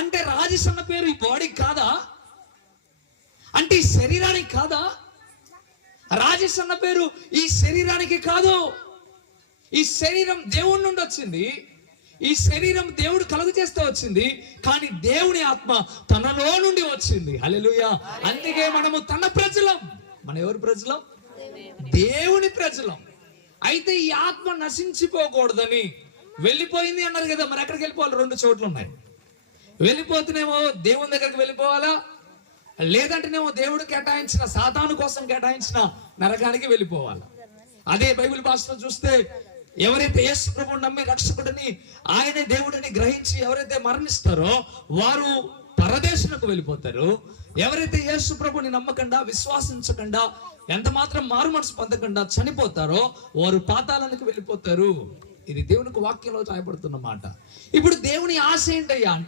అంటే రాజేష్ అన్న పేరు ఈ బాడీకి కాదా? అంటే ఈ శరీరానికి కాదా? రాజేష్ అన్న పేరు ఈ శరీరానికి కాదు. ఈ శరీరం దేవుడి నుండి వచ్చింది, ఈ శరీరం దేవుడు కలుగు చేస్తే వచ్చింది, కానీ దేవుని ఆత్మ తనలో నుండి వచ్చింది. హల్లెలూయా. అందుకే మనము తన ప్రజలం. మన ఎవరి ప్రజలం? దేవుని ప్రజలం. అయితే ఈ ఆత్మ నశించిపోకూడదని వెళ్ళిపోయింది అన్నారు కదా, మరి ఎక్కడికి వెళ్ళిపోవాలి? 2 చోట్లు ఉన్నాయి. వెళ్ళిపోతేనేమో దేవుని దగ్గరికి వెళ్ళిపోవాలా, లేదంటేనేమో దేవుడు కేటాయించిన సాతాను కోసం కేటాయించిన నరకానికి వెళ్ళిపోవాలా. అదే బైబిల్ భాషలో చూస్తే ఎవరైతే యేసు ప్రభువుని నమ్మి రక్షకుడిని, ఆయనే దేవుడిని గ్రహించి ఎవరైతే మరణిస్తారో వారు పరదేశులకు వెళ్ళిపోతారు. ఎవరైతే యేసు ప్రభువుని నమ్మకుండా, విశ్వాసించకుండా, ఎంత మాత్రం మారు మనసు పొందకుండా చనిపోతారో వారు పాతాళానికి వెళ్ళిపోతారు. ఇది దేవునికి వాక్యంలో రాయబడుతున్న మాట. ఇప్పుడు దేవుని ఆశ ఏంటయ్యా అంటే